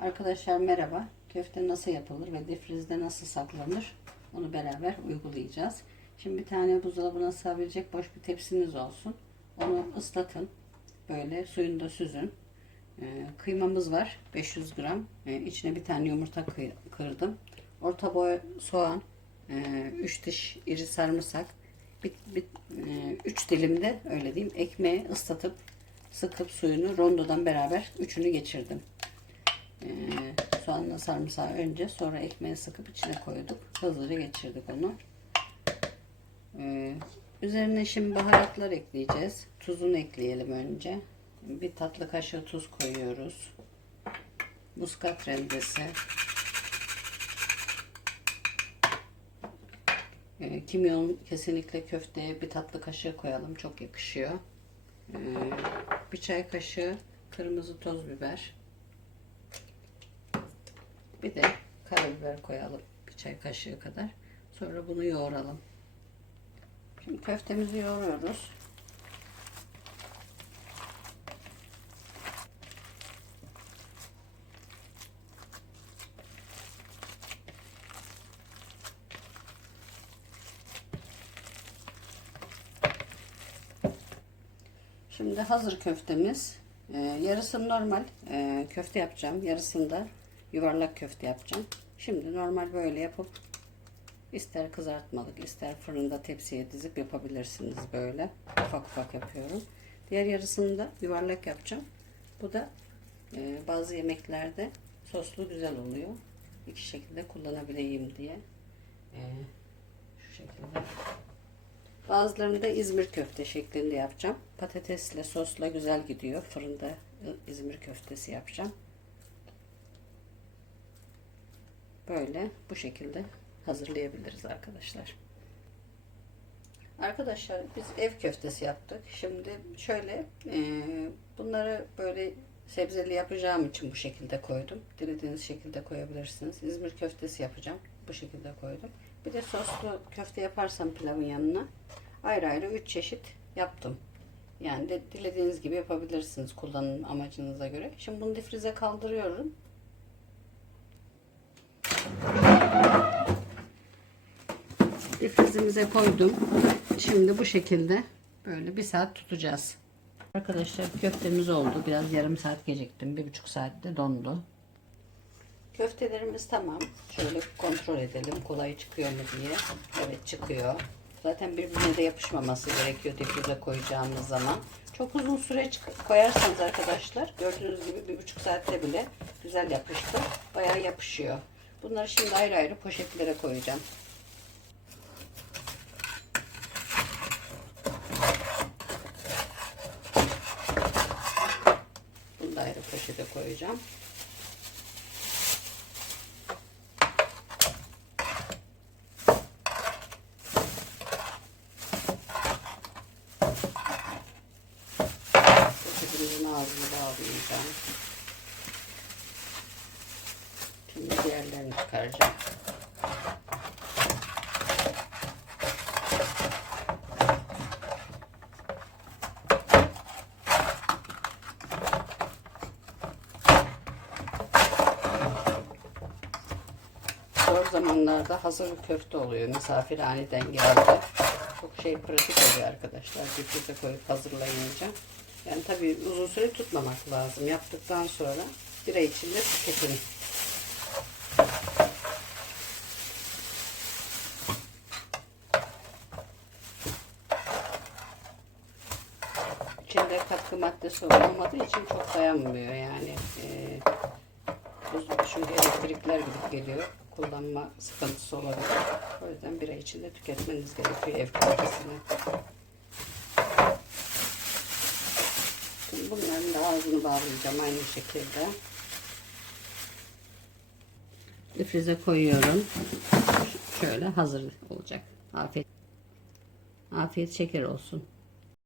Arkadaşlar merhaba. Köfte nasıl yapılır ve difrizde nasıl saklanır onu beraber uygulayacağız. Şimdi bir tane buzdolabına sığabilecek boş bir tepsiniz olsun. Onu ıslatın. Böyle suyunda süzün. Ee, kıymamız var 500 gram. Ee, içine bir tane yumurta kırdım. Orta boy soğan, 3 diş iri sarımsak, bir, bir, 3 dilim de öyle diyeyim ekmeği ıslatıp sıkıp suyunu rondodan beraber üçünü geçirdim. Ee, soğanla sarımsağı önce sonra ekmeği sıkıp içine koyduk. Hızlıca geçirdik onu. Ee, üzerine şimdi baharatlar ekleyeceğiz. Tuzunu ekleyelim önce. Bir tatlı kaşığı tuz koyuyoruz. Muskat rendesi. Ee, kimyon kesinlikle köfteye bir tatlı kaşığı koyalım. Çok yakışıyor. Bir çay kaşığı kırmızı toz biber. Bir de karabiber koyalım. Bir çay kaşığı kadar. Sonra bunu yoğuralım. Şimdi köftemizi yoğuruyoruz. Şimdi hazır köftemiz. Ee, yarısını normal e, köfte yapacağım. Yarısını da yuvarlak köfte yapacağım. Şimdi normal böyle yapıp ister kızartmalık ister fırında tepsiye dizip yapabilirsiniz böyle. Ufak ufak yapıyorum. Diğer yarısını da yuvarlak yapacağım. Bu da e, bazı yemeklerde soslu güzel oluyor. İki şekilde kullanabileyim diye. E, şu şekilde. Bazılarını da İzmir köfte şeklinde yapacağım. Patatesle sosla güzel gidiyor. Fırında İzmir köftesi yapacağım. Böyle bu şekilde hazırlayabiliriz arkadaşlar. Arkadaşlar biz ev köftesi yaptık. Şimdi şöyle e, bunları böyle sebzeli yapacağım için bu şekilde koydum. Dilediğiniz şekilde koyabilirsiniz. İzmir köftesi yapacağım. Bu şekilde koydum. Bir de soslu köfte yaparsam pilavın yanına ayrı ayrı 3 çeşit yaptım. Yani de dilediğiniz gibi yapabilirsiniz kullanım amacınıza göre. Şimdi bunu difrize kaldırıyorum. Difrizimize koydum. Şimdi bu şekilde böyle bir saat tutacağız. Arkadaşlar köftemiz oldu. Biraz yarım saat geciktim. Bir buçuk saatte dondu. Köftelerimiz tamam. Şöyle kontrol edelim. Kolay çıkıyor mu diye. Evet çıkıyor. Zaten birbirine de yapışmaması gerekiyor difrize koyacağımız zaman. Çok uzun süre koyarsanız arkadaşlar gördüğünüz gibi bir buçuk saatte bile güzel yapıştı. Bayağı yapışıyor. Bunları şimdi ayrı ayrı poşetlere koyacağım. Da ayrı poşete koyacağım. Poşetimizin ağzını bağlayacağım. Şimdi diğerlerini çıkaracağım. Zor zamanlarda hazır köfte oluyor. Misafir aniden geldi. Çok şey pratik oluyor arkadaşlar. Difrize koyup hazırlayınca. Yani tabii uzun süre tutmamak lazım. Yaptıktan sonra bir ay içinde tüketin. İçinde katkı maddesi olmadığı için çok dayanmıyor yani. Ee, çünkü elektrikler gidip geliyor. Kullanma sıkıntısı olabilir. O yüzden bir ay içinde tüketmeniz gerekiyor ev köftesini. Şimdi bunların da ağzını bağlayacağım aynı şekilde. Difrize koyuyorum. Şöyle hazır olacak. Afiyet. Afiyet şeker olsun.